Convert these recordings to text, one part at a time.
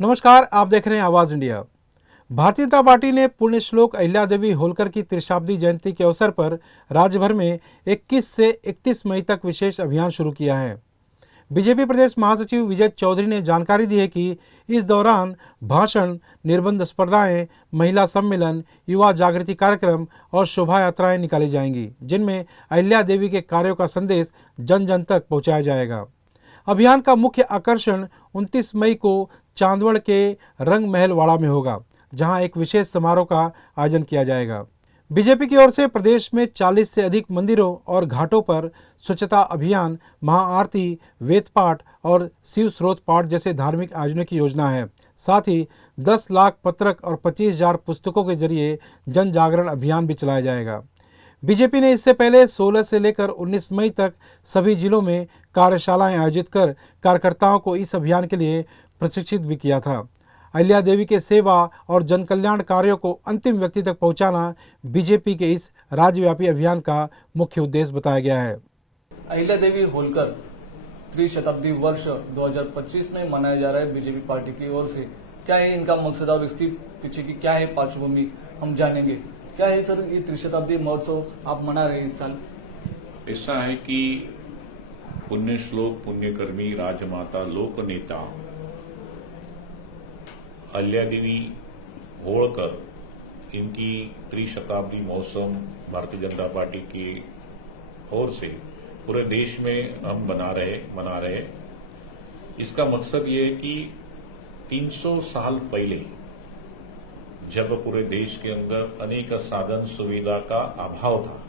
नमस्कार, आप देख रहे हैं आवाज इंडिया। भारतीय जनता पार्टी ने पुण्य श्लोक अहिल्या देवी होलकर की त्रिशताब्दी जयंती के अवसर पर राज्य भर में 21 से 31 मई तक विशेष अभियान शुरू किया है। बीजेपी प्रदेश महासचिव विजय चौधरी ने जानकारी दी है कि इस दौरान भाषण, निबंध स्पर्धाएं, महिला सम्मेलन, युवा जागृति कार्यक्रम और शोभा यात्राएं निकाली जाएंगी, जिनमें अहिल्या देवी के कार्यों का संदेश जन जन तक पहुंचाया जाएगा। अभियान का मुख्य आकर्षण 29 मई को चांदवड़ के रंग महल वाड़ा में होगा, जहां एक विशेष समारोह का आयोजन किया जाएगा। बीजेपी की ओर से प्रदेश में 40 से अधिक मंदिरों और घाटों पर स्वच्छता अभियान, महाआरती, वेद पाठ और शिव स्रोत पाठ जैसे धार्मिक आयोजनों की योजना है। साथ ही 10 लाख पत्रक और 25,000 पुस्तकों के जरिए जन जागरण अभियान भी चलाया जाएगा। बीजेपी ने इससे पहले 16 से लेकर 19 मई तक सभी जिलों में कार्यशालाएं आयोजित कर कार्यकर्ताओं को इस अभियान के लिए प्रशिक्षित भी किया था। अहिल्या देवी के सेवा और जन कल्याण कार्यों को अंतिम व्यक्ति तक पहुंचाना बीजेपी के इस राज्यव्यापी अभियान का मुख्य उद्देश्य बताया गया है। अहिल्या देवी होलकर त्रिशताब्दी वर्ष 2025 में मनाया जा रहा है बीजेपी पार्टी की ओर से। क्या है इनका मकसद और इसकी पीछे की क्या है पार्श्वभूमि, हम जानेंगे। क्या है सर ये त्रिशताब्दी महोत्सव आप मना रहे हैं इस साल? ऐसा है कि पुण्य श्लोक, पुण्यकर्मी, राजमाता, लोक नेता अहिल्या देवी होलकर इनकी त्रिशताब्दी महोत्सव भारतीय जनता पार्टी की ओर से पूरे देश में हम मना रहे। इसका मकसद ये है कि 300 साल पहले जब पूरे देश के अंदर अनेक साधन सुविधा का अभाव था,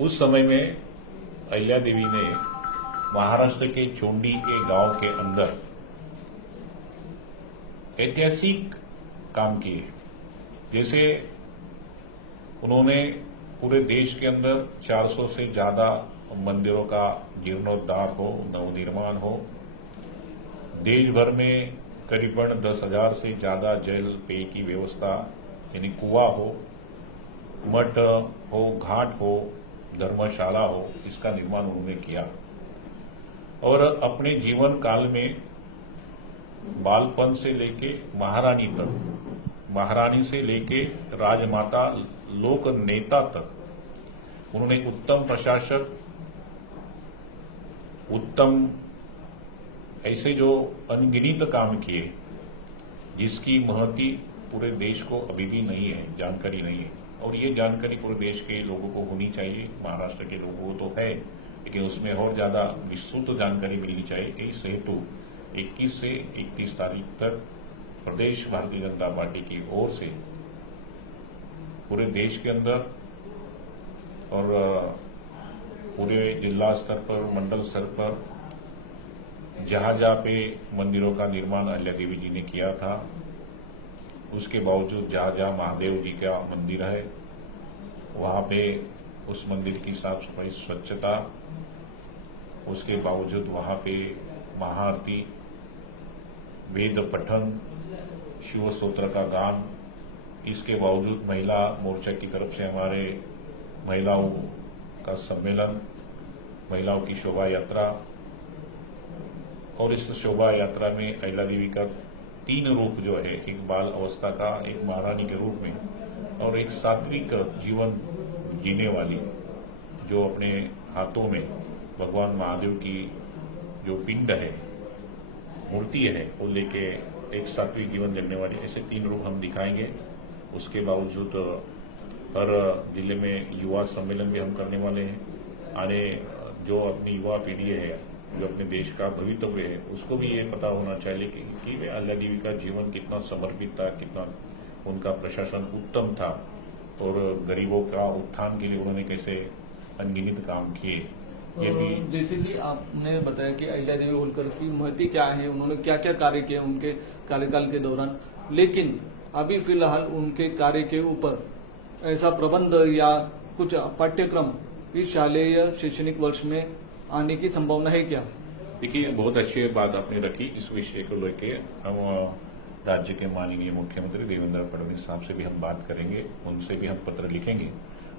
उस समय में अहिल्या देवी ने महाराष्ट्र के चोंडी के गांव के अंदर ऐतिहासिक काम किए। जैसे उन्होंने पूरे देश के अंदर 400 से ज्यादा मंदिरों का जीर्णोद्धार हो, नवनिर्माण हो, देश भर में करीबन 10,000 से ज्यादा जल पेय की व्यवस्था यानी कुआं हो, मठ हो, घाट हो, धर्मशाला हो, इसका निर्माण उन्होंने किया। और अपने जीवन काल में बालपन से लेके महारानी तक, महारानी से लेके राजमाता, लोक नेता तक उन्होंने उत्तम प्रशासक, उत्तम ऐसे जो अनगिनत काम किए, जिसकी महती पूरे देश को अभी भी नहीं है, जानकारी नहीं है। और ये जानकारी पूरे देश के लोगों को होनी चाहिए। महाराष्ट्र के लोगों को तो है, लेकिन उसमें और ज्यादा विस्तृत जानकारी मिलनी चाहिए। इस हेतु 21 से 31 तारीख तक प्रदेश भारतीय जनता पार्टी की ओर से पूरे देश के अंदर और पूरे जिला स्तर पर, मंडल स्तर पर जहां पे मंदिरों का निर्माण अहिल्या देवी जी ने किया था, उसके बावजूद जहां महादेव जी का मंदिर है, वहां पे उस मंदिर की साफ सफाई, स्वच्छता, उसके बावजूद वहां पे महाआरती, वेद पठन, शिव स्तोत्र का गान, इसके बावजूद महिला मोर्चा की तरफ से हमारे महिलाओं का सम्मेलन, महिलाओं की शोभा यात्रा, और इस शोभा यात्रा में अहिल्या देवी का 3 रूप जो है, एक बाल अवस्था का, एक महारानी के रूप में और एक सात्विक जीवन जीने वाली, जो अपने हाथों में भगवान महादेव की जो पिंड है, मूर्ति है, वो लेके एक सात्विक जीवन जीने वाली, ऐसे 3 रूप हम दिखाएंगे। उसके बावजूद हर जिले में युवा सम्मेलन भी हम करने वाले हैं। आने जो अपनी युवा पीढ़ी है, जो अपने देश का भविष्य है, उसको भी ये पता होना चाहिए कि अहिल्या देवी का जीवन कितना समर्पित था, कितना उनका प्रशासन उत्तम था और गरीबों का उत्थान के लिए उन्होंने कैसे अनगिनत काम किए। ये भी जैसे कि आपने बताया कि अहिल्या देवी होलकर की महती क्या है, उन्होंने क्या क्या कार्य किए उनके कार्यकाल के दौरान, लेकिन अभी फिलहाल उनके कार्य के ऊपर ऐसा प्रबंध या कुछ पाठ्यक्रम इस शालेय शैक्षणिक वर्ष में आने की संभावना है क्या? देखिए, बहुत अच्छी बात आपने रखी। इस विषय को लेकर हम राज्य के माननीय मुख्यमंत्री देवेंद्र फडणवीस साहब से भी हम बात करेंगे, उनसे भी हम पत्र लिखेंगे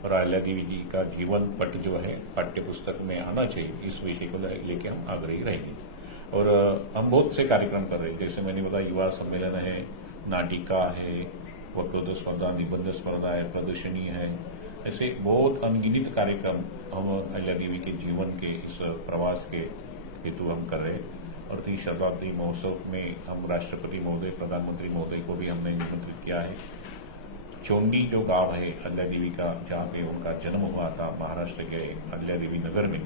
और अहिल्या देवी जी का जीवन पट जो है पाठ्य पुस्तक में आना चाहिए, इस विषय को लेकर हम आग्रही रहेंगे। और हम बहुत से कार्यक्रम कर रहे हैं, जैसे मैंने बताया युवा सम्मेलन है, नाटिका है, वक्तृत्व स्पर्धा, निबंध स्पर्धा है, प्रदर्शनी है, ऐसे बहुत अनगिनत कार्यक्रम हम अहिल्या देवी के जीवन के इस प्रवास के हेतु हम कर रहे हैं। और 30 शताब्दी महोत्सव में हम राष्ट्रपति महोदय, प्रधानमंत्री महोदय को भी हमने निमंत्रित किया है। चोंडी जो गांव है अहिल्या देवी का, जहाँ पे उनका जन्म हुआ था महाराष्ट्र के अहिल्या देवी नगर में,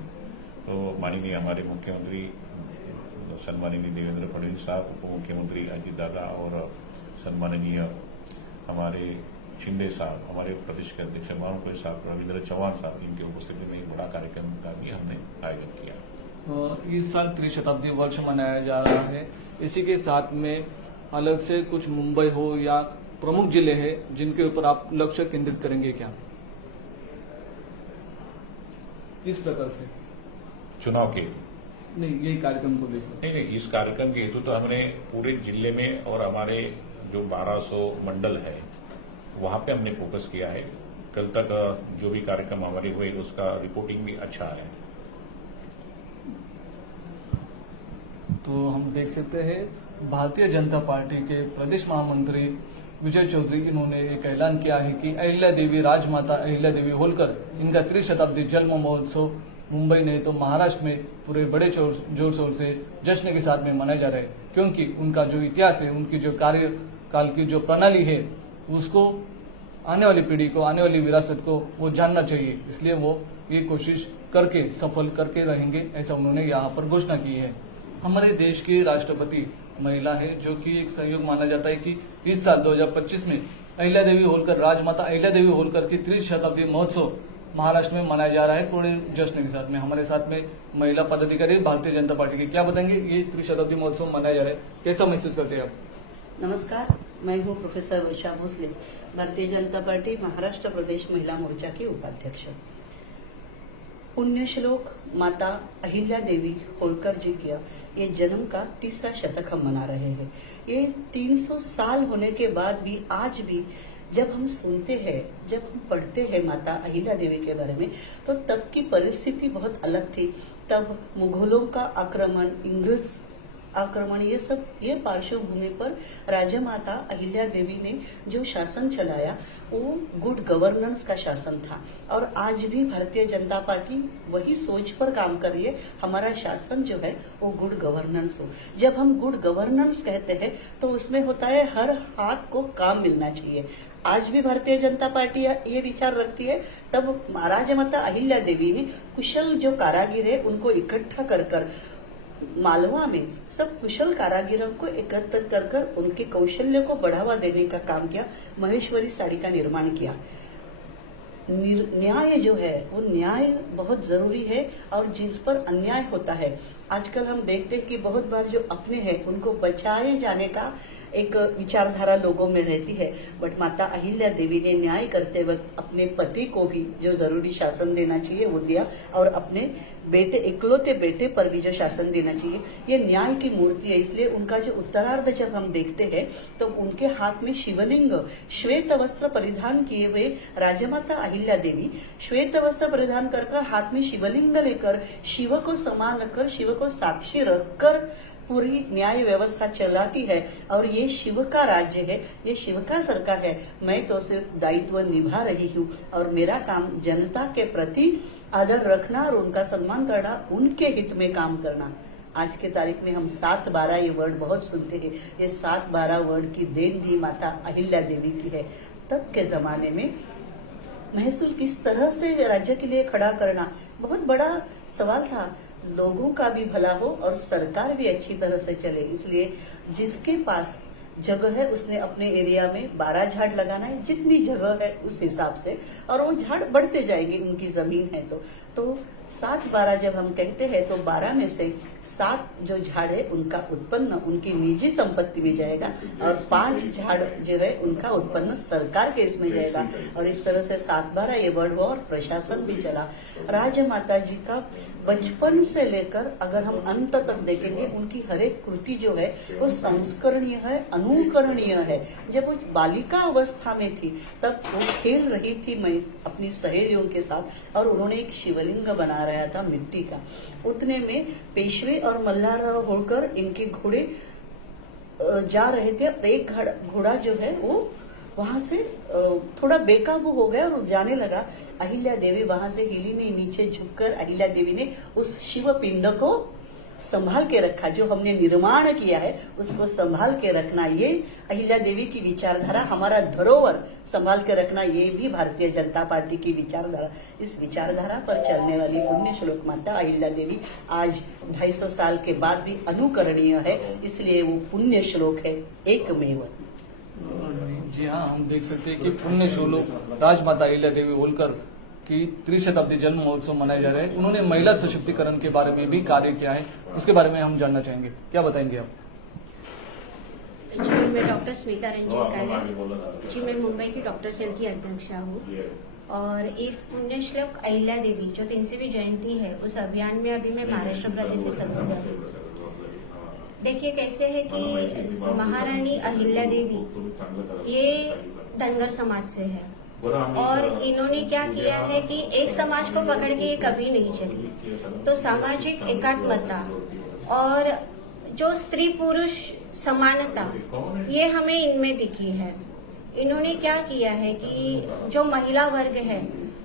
तो माननीय हमारे मुख्यमंत्री सम्माननीय देवेंद्र फडणवीस साहब, उप मुख्यमंत्री अजित दादा और सम्माननीय हमारे शिंदे साहब, हमारे प्रदेश के अध्यक्ष माननीय साहब रविंद्र चौहान साहब, इनकी उपस्थिति में एक बड़ा कार्यक्रम का भी हमने आयोजन किया। इस साल त्रिशताब्दी वर्ष मनाया जा रहा है, इसी के साथ में अलग से कुछ मुंबई हो या प्रमुख जिले हैं जिनके ऊपर आप लक्ष्य केंद्रित करेंगे क्या, किस प्रकार से? चुनाव के नहीं, यही कार्यक्रम को लेकर नहीं, इस कार्यक्रम के हेतु तो हमने पूरे जिले में और हमारे जो 1200 मंडल है वहां पे हमने फोकस किया है। कल तक जो भी कार्यक्रम हमारे हुए उसका रिपोर्टिंग भी अच्छा है। तो हम देख सकते हैं भारतीय जनता पार्टी के प्रदेश महामंत्री विजय चौधरी, इन्होंने एक ऐलान किया है कि अहिल्या देवी राजमाता अहिल्या देवी होलकर, इनका त्रिशताब्दी जन्म महोत्सव मुंबई नहीं तो महाराष्ट्र में पूरे बड़े जोर शोर से जश्न के साथ में मनाया जा रहा है, क्योंकि उनका जो इतिहास है, उनकी जो कार्यकाल की जो प्रणाली है, उसको आने वाली पीढ़ी को, आने वाली विरासत को वो जानना चाहिए, इसलिए वो ये कोशिश करके सफल करके रहेंगे, ऐसा उन्होंने यहाँ पर घोषणा की है। हमारे देश की राष्ट्रपति महिला है, जो कि एक संयोग माना जाता है कि इस साल 2025 में अहिल्या देवी होलकर, राजमाता अहिल्या देवी होलकर की त्रिशताब्दी महोत्सव महाराष्ट्र में मनाया जा रहा है पूरे जश्न के साथ में। हमारे साथ में महिला पदाधिकारी भारतीय जनता पार्टी के, क्या बताएंगे ये त्रिशताब्दी महोत्सव मनाया जा रहा है, कैसा महसूस करते हैं आप? नमस्कार, मैं हूं प्रोफेसर वर्षा भोसले, भारतीय जनता पार्टी महाराष्ट्र प्रदेश महिला मोर्चा की उपाध्यक्ष। पुण्य श्लोक माता अहिल्या देवी होलकर जी का ये जन्म का 3रा शतक हम मना रहे हैं। ये 300 साल होने के बाद भी आज भी जब हम सुनते हैं, जब हम पढ़ते हैं माता अहिल्या देवी के बारे में, तो तब की परिस्थिति बहुत अलग थी। तब मुगलों का आक्रमण, इंग्रज आक्रमण, ये पार्श्वभूमि पर राजमाता अहिल्या देवी ने जो शासन चलाया वो गुड गवर्नेंस का शासन था। और आज भी भारतीय जनता पार्टी वही सोच पर काम कर रही है, हमारा शासन जो है वो गुड गवर्नेंस हो। जब हम गुड गवर्नेंस कहते हैं तो उसमें होता है हर हाथ को काम मिलना चाहिए। आज भी भारतीय जनता पार्टी ये विचार रखती है। तब राजमाता अहिल्या देवी ने कुशल जो कारागिर है उनको इकट्ठा कर मालवा में सब कुशल कारागिरों को एकत्र कर उनके कौशल्य को बढ़ावा देने का काम किया, महेश्वरी साड़ी का निर्माण किया। न्याय जो है वो न्याय बहुत जरूरी है, और जिस पर अन्याय होता है, आजकल हम देखते हैं कि बहुत बार जो अपने हैं उनको बचाए जाने का एक विचारधारा लोगों में रहती है। बट माता अहिल्या देवी ने न्याय करते वक्त अपने पति को भी जो जरूरी शासन देना चाहिए वो दिया, और अपने बेटे, इकलौते बेटे पर भी जो शासन देना चाहिए। ये न्याय की मूर्ति है, इसलिए उनका जो उत्तरार्ध जब हम देखते हैं तो उनके हाथ में शिवलिंग, श्वेत वस्त्र परिधान किए हुए राजमाता अहिल्या देवी श्वेत वस्त्र परिधान कर हाथ में शिवलिंग लेकर, शिव को समान रखकर, शिव को साक्षी रखकर पूरी न्याय व्यवस्था चलाती है। और ये शिव का राज्य है, ये शिव का सरकार है। मैं तो सिर्फ दायित्व निभा रही हूँ, और मेरा काम जनता के प्रति आदर रखना और उनका सम्मान करना, उनके हित में काम करना। आज के तारीख में हम 7-12 ये वर्ड बहुत सुनते हैं। ये 7-12 वर्ड की देन भी माता अहिल्या देवी की है। तब के जमाने में महसूल किस तरह से राज्य के लिए खड़ा करना बहुत बड़ा सवाल था। लोगों का भी भला हो और सरकार भी अच्छी तरह से चले, इसलिए जिसके पास जगह है उसने अपने एरिया में 12 झाड़ लगाना है, जितनी जगह है उस हिसाब से, और वो झाड़ बढ़ते जाएंगे, उनकी जमीन है तो 7-12 जब हम कहते हैं तो 12 में से 7 जो झाड़ है उनका उत्पन्न उनकी निजी संपत्ति में जाएगा, और 5 झाड़ जो है उनका उत्पन्न सरकार के इसमें जाएगा। और इस तरह से 7-12 ये वर्ड हुआ, और प्रशासन भी चला। राजमाता जी का बचपन से लेकर अगर हम अंत तक देखेंगे, उनकी हर एक कृति जो है वो संस्करणीय है, अनुकरणीय है। जब वो बालिका अवस्था में थी तब वो खेल रही थी मैं अपनी सहेलियों के साथ, और उन्होंने एक शिवलिंग बना बना रहा था मिट्टी का। उतने में पेशवे और मल्हारराव होळकर इनके घोड़े जा रहे थे और एक घोड़ा जो है वो वहां से थोड़ा बेकाबू हो गया और जाने लगा। अहिल्या देवी वहां से हिली नहीं, नीचे झुककर अहिल्या देवी ने उस शिव पिंड को संभाल के रखा। जो हमने निर्माण किया है उसको संभाल के रखना, ये अहिल्या देवी की विचारधारा, हमारा धरोहर संभाल के रखना, ये भी भारतीय जनता पार्टी की विचारधारा। इस विचारधारा पर चलने वाली पुण्य श्लोक माता अहिल्या देवी आज 250 साल के बाद भी अनुकरणीय है, इसलिए वो पुण्य श्लोक है एकमेव। जी हाँ, हम देख सकते हैं कि पुण्य श्लोक राजमाता अहिल्या देवी होलकर की 30 शताब्दी जन्म महोत्सव मनाया जा रहा है। उन्होंने महिला सशक्तिकरण के बारे में भी कार्य किया है, उसके बारे में हम जानना चाहेंगे, क्या बताएंगे आप? जी, मैं डॉक्टर स्मिता रंजन काले जी, मैं मुंबई की डॉक्टर सेल की अध्यक्षा हूँ और इस पुण्य श्लोक अहिल्या देवी जो 300वीं जयंती है उस अभियान में अभी मैं महाराष्ट्र प्रदेश से सदस्य हूँ। देखिए कैसे है कि महारानी अहिल्या देवी ये धनगर समाज से है और इन्होंने क्या किया है कि एक समाज को पकड़ के ये कभी नहीं चली, तो सामाजिक एकात्मता और जो स्त्री पुरुष समानता ये हमें इनमें दिखी है। इन्होंने क्या किया है कि जो महिला वर्ग है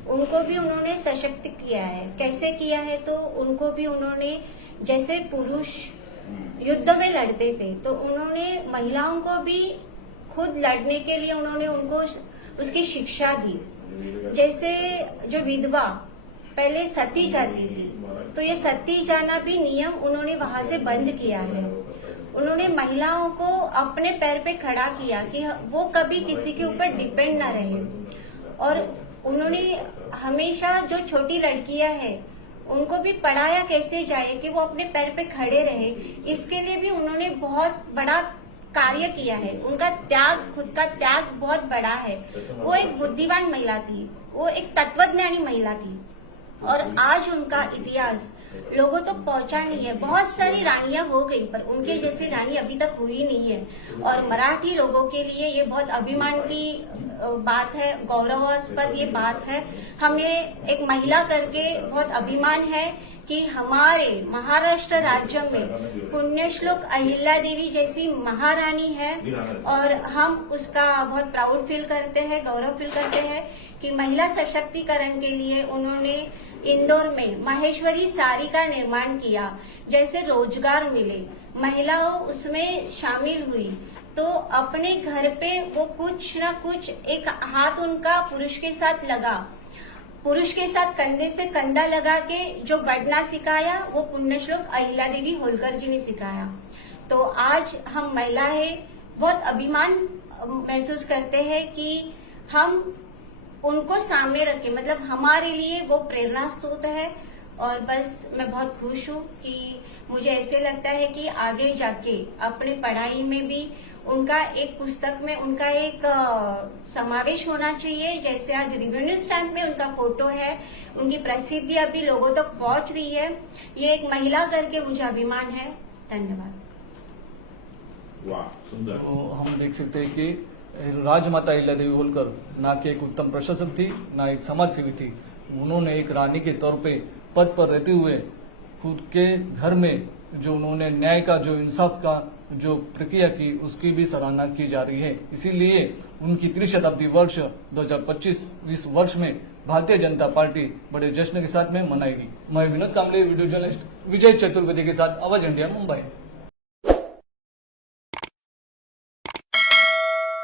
उनको भी उन्होंने सशक्त किया है। कैसे किया है तो उनको भी उन्होंने, जैसे पुरुष युद्ध में लड़ते थे तो उन्होंने महिलाओं को भी खुद लड़ने के लिए उन्होंने उनको उसकी शिक्षा दी। जैसे जो विधवा पहले सती जाती थी तो ये सती जाना भी नियम उन्होंने वहां से बंद किया है। उन्होंने महिलाओं को अपने पैर पे खड़ा किया कि वो कभी किसी के ऊपर डिपेंड ना रहे और उन्होंने हमेशा जो छोटी लड़कियां हैं उनको भी पढ़ाया कैसे जाए कि वो अपने पैर पे खड़े रहे, इसके लिए भी उन्होंने बहुत बड़ा कार्य किया है। उनका त्याग, खुद का त्याग बहुत बड़ा है। वो एक बुद्धिमान महिला थी, वो एक तत्वज्ञानी महिला थी और आज उनका इतिहास लोगों तक पहुंचा नहीं है। बहुत सारी रानियां हो गई पर उनके जैसी रानी अभी तक हुई नहीं है और मराठी लोगों के लिए ये बहुत अभिमान की बात है, गौरवास्पद ये बात है। हमें एक महिला करके बहुत अभिमान है कि हमारे महाराष्ट्र राज्य में पुण्य श्लोक अहिल्या देवी जैसी महारानी है और हम उसका बहुत प्राउड फील करते हैं, गौरव फील करते हैं कि महिला सशक्तिकरण के लिए उन्होंने इंदौर में माहेश्वरी साड़ी का निर्माण किया। जैसे रोजगार मिले, महिलाओं उसमें शामिल हुई तो अपने घर पे वो कुछ ना कुछ एक हाथ उनका पुरुष के साथ लगा, पुरुष के साथ कंधे से कंधा लगा के जो बढ़ना सिखाया वो पुण्य श्लोक अहिल्या देवी होलकर जी ने सिखाया। तो आज हम महिलाएं बहुत अभिमान महसूस करते हैं कि हम उनको सामने रखें, मतलब हमारे लिए वो प्रेरणा स्रोत है। और बस मैं बहुत खुश हूँ कि मुझे ऐसे लगता है कि आगे जाके अपने पढ़ाई में भी उनका एक पुस्तक में उनका एक समावेश होना चाहिए। जैसे आज रेवेन्यू स्टैम्प में उनका फोटो है, उनकी प्रसिद्धि अभी लोगों तक पहुंच रही है। ये एक महिला करके मुझे अभिमान है। धन्यवाद। वाह, सुंदर। तो हम देख सकते हैं कि राजमाता अहिल्या देवी होलकर ना कि एक उत्तम प्रशासक थी, ना एक समाज सेवी थी। उन्होंने एक रानी के तौर पे पद पर रहते हुए खुद के घर में जो उन्होंने न्याय का, जो इंसाफ का जो प्रक्रिया की, उसकी भी सराहना की जा रही है। इसीलिए उनकी 30 शताब्दी वर्ष 2025 इस वर्ष में भारतीय जनता पार्टी बड़े जश्न के साथ में मनाएगी। मैं विनोद कामले, वीडियो जर्नलिस्ट विजय चतुर्वेदी के साथ आवाज इंडिया, मुंबई।